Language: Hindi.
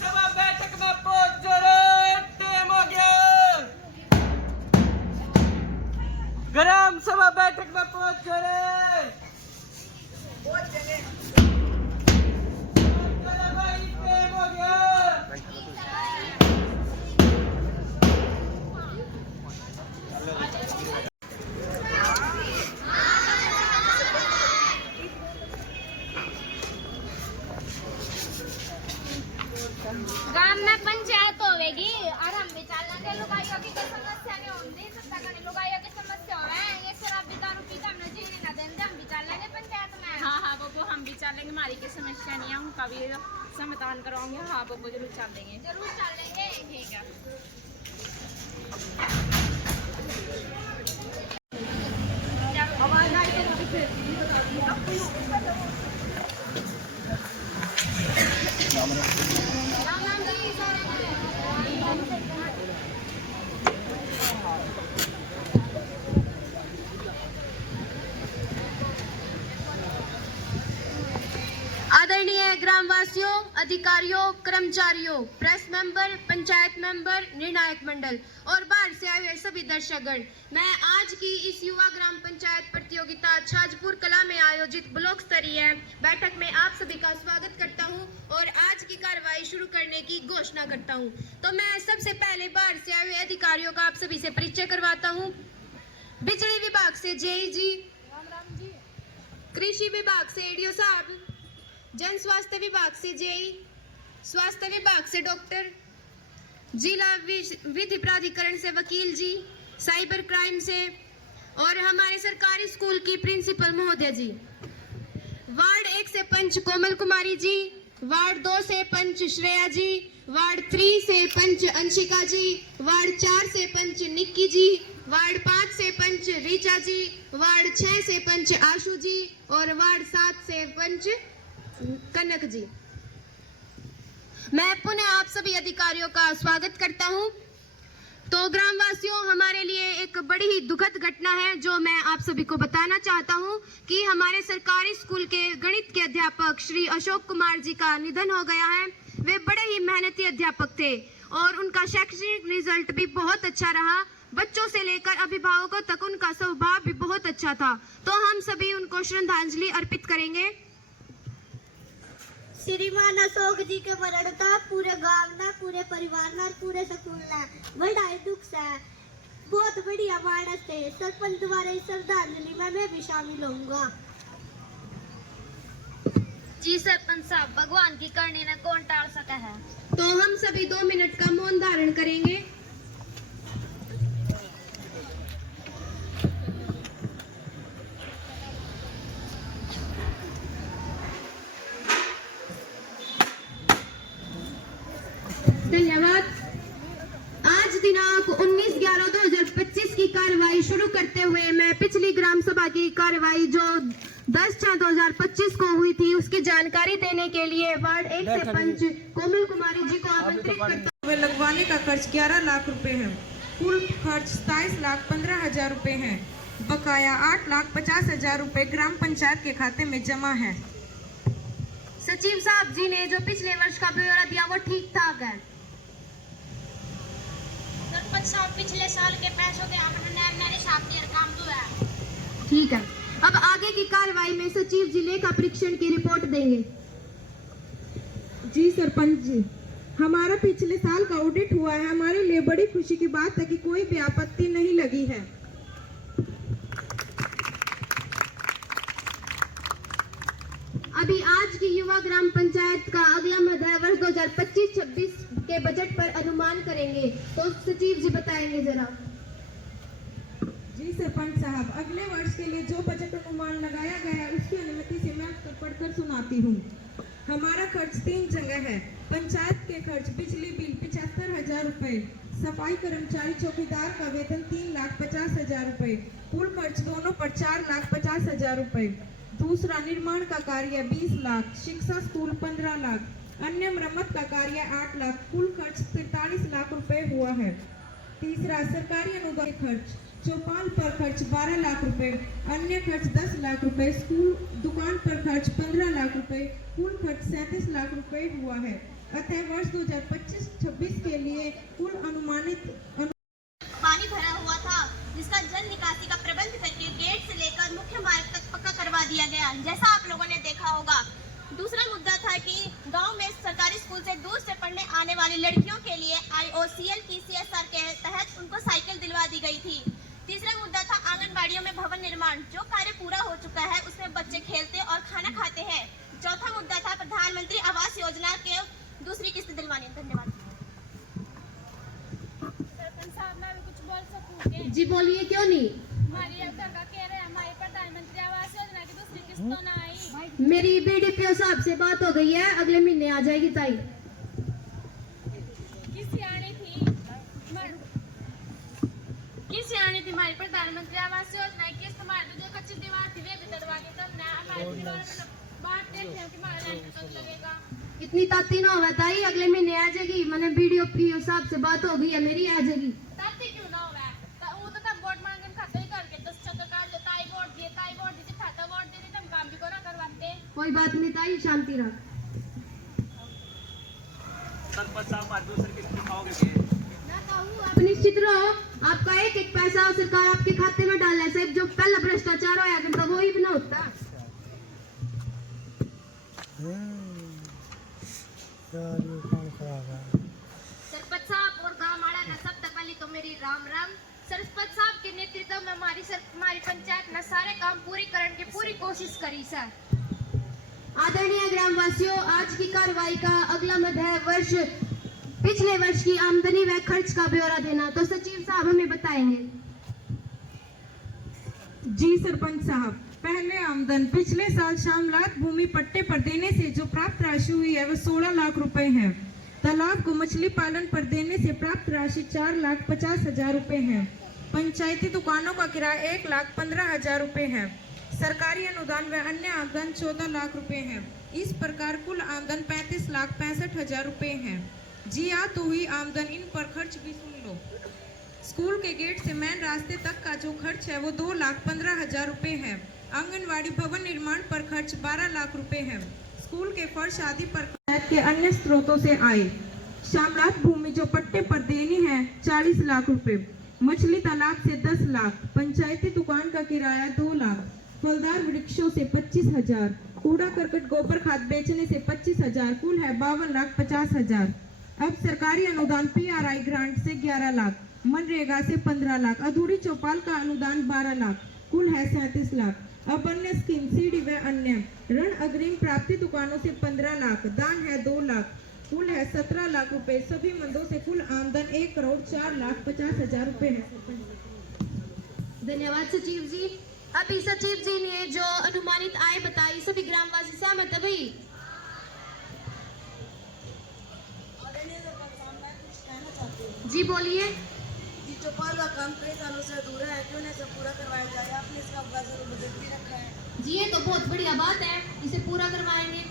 सभा बैठक में पहुंच रहे टेम हो गया। ग्राम सभा बैठक में पहुंच रहे भाई, टेम हो गया। गांव में पंचायत होवेगी और हम भी चलना के लुगाइयों की कोई समस्या नहीं होंगी। सब तक लुगाइयों की समस्या है ये शराब दारू पीता हमने जीने ना देंगे। हम भी चलेंगे पंचायत में। हाँ बब्बू हम भी चलेंगे, हमारी कोई समस्या नहीं है, हम कभी समाधान कराओगे। हाँ बब्बू जरूर चलेंगे। जरूर चलेंगे। ठीक है। आदरणीय ग्रामवासियों, अधिकारियों, कर्मचारियों, प्रेस मेंबर, पंचायत मेंबर, निर्णायक मंडल और बाहर से आए हुए सभी दर्शकगण, मैं आज की इस युवा ग्राम पंचायत प्रतियोगिता छाजपुर कला में आयोजित ब्लॉक स्तरीय बैठक में आप सभी का स्वागत करता हूं और आज की कार्रवाई शुरू करने की घोषणा करता हूं। तो मैं सबसे पहले बाहर से आए हुए अधिकारियों का आप सभी से परिचय करवाता हूँ। बिजली विभाग से जेई जी, कृषि विभाग से एडीओ साहब, जन स्वास्थ्य विभाग से जेई, स्वास्थ्य विभाग से डॉक्टर, जिला विधि प्राधिकरण से वकील जी, साइबर क्राइम से और हमारे सरकारी स्कूल की प्रिंसिपल महोदय जी, वार्ड 1 से पंच कोमल कुमारी जी, वार्ड 2 से पंच श्रेया जी, वार्ड 3 से पंच अंशिका जी, वार्ड 4 से पंच निक्की जी, वार्ड 5 से पंच रीचा जी, वार्ड 6 से पंच आशु जी और वार्ड 7 से पंच कनक जी। मैं पुनः आप सभी अधिकारियों का स्वागत करता हूं। तो ग्रामवासियों, हमारे लिए एक बड़ी ही दुखद घटना है जो मैं आप सभी को बताना चाहता हूं कि हमारे सरकारी स्कूल के गणित के अध्यापक श्री अशोक कुमार जी का निधन हो गया है। वे बड़े ही मेहनती अध्यापक थे और उनका शैक्षणिक रिजल्ट भी बहुत अच्छा रहा। बच्चों से लेकर अभिभावकों तक उनका स्वभाव भी बहुत अच्छा था। तो हम सभी उनको श्रद्धांजलि अर्पित करेंगे। श्रीमान अशोक जी के मरण का पूरे गांव ना, पूरे परिवार ना, पूरे स्कूल ना बड़ा ही दुख से बहुत बढ़िया मानस थे। सरपंच द्वारा इस श्रद्धांजलि में मैं भी शामिल होऊंगा। जी सरपंच साहब, भगवान की करनी ने कौन टाल सका है। तो हम सभी 2 मिनट का मौन धारण करेंगे। धन्यवाद। आज दिनांक 19/11/2025 की कार्रवाई शुरू करते हुए मैं पिछली ग्राम सभा की कार्रवाई जो 10/6/2025 को हुई थी उसकी जानकारी देने के लिए वार्ड 1 से पंच कोमल कुमारी जी को आमंत्रित करता हूं। लगवाने का खर्च 11 लाख रुपए है। कुल खर्च 27,15,000 रुपए है। बकाया 8,50,000 रुपए ग्राम पंचायत के खाते में जमा है। सचिव साहब जी ने जो पिछले वर्ष का ब्यौरा दिया वो ठीक ठाक है। सरपंच साहब, पिछले साल के पैसों के हमने हिसाब दिया काम जो है। ठीक है। अब आगे की कार्रवाई में सचिव जी लेखा परीक्षण की रिपोर्ट देंगे। जी सरपंच जी, हमारा पिछले साल का ऑडिट हुआ है। हमारे लिए बड़ी खुशी की बात है कि कोई भी आपत्ति नहीं लगी है। अभी आज की युवा ग्राम पंचायत का अगला मद वर्ष 2025-26 के बजट पर अनुमान करेंगे। तो सचिव जी बताएंगे जरा। जी सरपंच साहब, अगले वर्ष के लिए जो बजट अनुमान लगाया गया है उसकी अनुमति से मैं पढ़कर सुनाती हूँ। हमारा खर्च 3 जगह है। पंचायत के खर्च बिजली बिल 75,000 रुपए, सफाई कर्मचारी चौकीदार का वेतन 3,50,000 रुपए, कुल खर्च दोनों पर 4,50,000 रुपए। दूसरा, निर्माण का कार्य 20 लाख, शिक्षा स्कूल 15 लाख, अन्य मरम्मत का कार्य 8 लाख, कुल खर्च 43 लाख रुपए हुआ है। तीसरा, सरकारी अनुदान खर्च चौपाल पर खर्च 12 लाख रुपए, अन्य खर्च 10 लाख रुपए, स्कूल दुकान पर खर्च 15 लाख रुपए, कुल खर्च 37 लाख रुपए हुआ है। अतः वर्ष 2025-26 के लिए कुल अनुमानित पानी भरा हुआ था, जिसका जल निकासी का प्रबंध करके गेट से लेकर मुख्य मार्ग तक पक्का करवा दिया गया, जैसा आप लोगों ने देखा होगा। दूसरा मुद्दा था कि गांव में सरकारी स्कूल से दूर से पढ़ने आने वाली लड़कियों के लिए IOCL की CSR के तहत उनको साइकिल दिलवा दी गई थी। तीसरा मुद्दा था आंगनबाड़ियों में भवन निर्माण, जो कार्य पूरा हो चुका है, उसमें बच्चे खेलते और खाना खाते हैं। चौथा मुद्दा था प्रधानमंत्री आवास योजना के दूसरी किस्त दिलवानी। धन्यवाद। सरपंच साहब, मैं भी कुछ बोल सकूं क्या? जी बोलिए, क्यों नहीं। हमारी अब तक का कह रहे हैं, हमारी प्रधानमंत्री आवास योजना की दूसरी किस्त तो ना आई। मेरी BDPO साहब से बात हो गई है, अगले महीने आ जाएगी ताई। किस आनी थी हमारी प्रधानमंत्री आवास योजना की किस्त? हमारी जो कच्ची दीवार थी वे भी दरवा के तब ना हमारी दीवार में बात देखते हैं कि हमारा लाइन कब लगेगा। इतनी ताती ना होगा ताई, अगले महीने आ जाएगी। मैंने BDPO साहब से बात हो गई है, मेरी आ जाएगी। ताती क्यों ना होगा? वो तो तब वोट मांगे खाते ही करके 10 चक्कर जो ताई वोट दिए खाता वोट दे दी, तुम काम भी को ना करवाते। कोई बात नहीं ताई, शांति रख। सरपंच साहब आज दूसरी किस्त दिखाओगे क्या? आप निश्चित रहो, आपका एक एक पैसा सरकार आपके खाते में डाल है। सिर्फ जो पहला भ्रष्टाचार होया करता वो ही भी ना होता। सरपंच साहब और गांव वाला ना, सबसे पहले तो मेरी राम राम। सरपंच साहब के नेतृत्व में हमारी पंचायत ने सारे काम पूरी करने की पूरी कोशिश करी सर। आदरणीय ग्रामवासियों, आज की कार्रवाई का अगला मद है पिछले वर्ष की आमदनी व खर्च का ब्यौरा देना। तो सचिव साहब हमें बताएंगे। जी सरपंच साहब, पहले आमदन पिछले साल शामलात भूमि पट्टे पर देने से जो प्राप्त राशि हुई है वह 16 लाख रुपए है। तालाब को मछली पालन पर देने से प्राप्त राशि 4,50,000 रुपए है। पंचायती दुकानों का किराया 1,15,000 रुपए है। सरकारी अनुदान व अन्य आमदन 14 लाख रुपए है। इस प्रकार कुल आमदन 35,65,000 रुपए है। जी हाँ, तो हुई आमदन, इन पर खर्च भी सुन लो। स्कूल के गेट से मेन रास्ते तक का जो खर्च है वो 2,15,000 रुपए है। आंगनवाड़ी भवन निर्माण पर खर्च 12 लाख रुपए है। स्कूल के फर्श आदि पर पंचायत के अन्य स्रोतों से आए। शामलात भूमि जो पट्टे पर देनी है 40 लाख रुपए। मछली तालाब से 10 लाख। पंचायती दुकान का किराया 2 लाख। फलदार वृक्षों से 25,000। कूड़ा करकट गोबर खाद बेचने से 25,000। कुल है 52,50,000। अब सरकारी अनुदान PRI ग्रांट से 11 लाख, मनरेगा से 15 लाख, अधूरी चौपाल का अनुदान 12 लाख, कुल है 37 लाख। अब अन्य स्कीम CD व अन्य ऋण अग्रिम प्राप्ति दुकानों से 15 लाख, दान है 2 लाख, कुल है 17 लाख रुपए। सभी मंदों से कुल आमदन 1,04,50,000 रुपए है। धन्यवाद सचिव जी। अभी सचिव जी ने जो अनुमानित आय बताई, सभी ग्रामवासी सहमत है भाई? जी बोलिए। जी, चौपाल का काम कई सालों से अधूरा है, क्यों नहीं सब पूरा करवाया जाए? आपने इसका बजट भी रखा है। जी ये तो बहुत बढ़िया बात है, इसे पूरा करवाएंगे।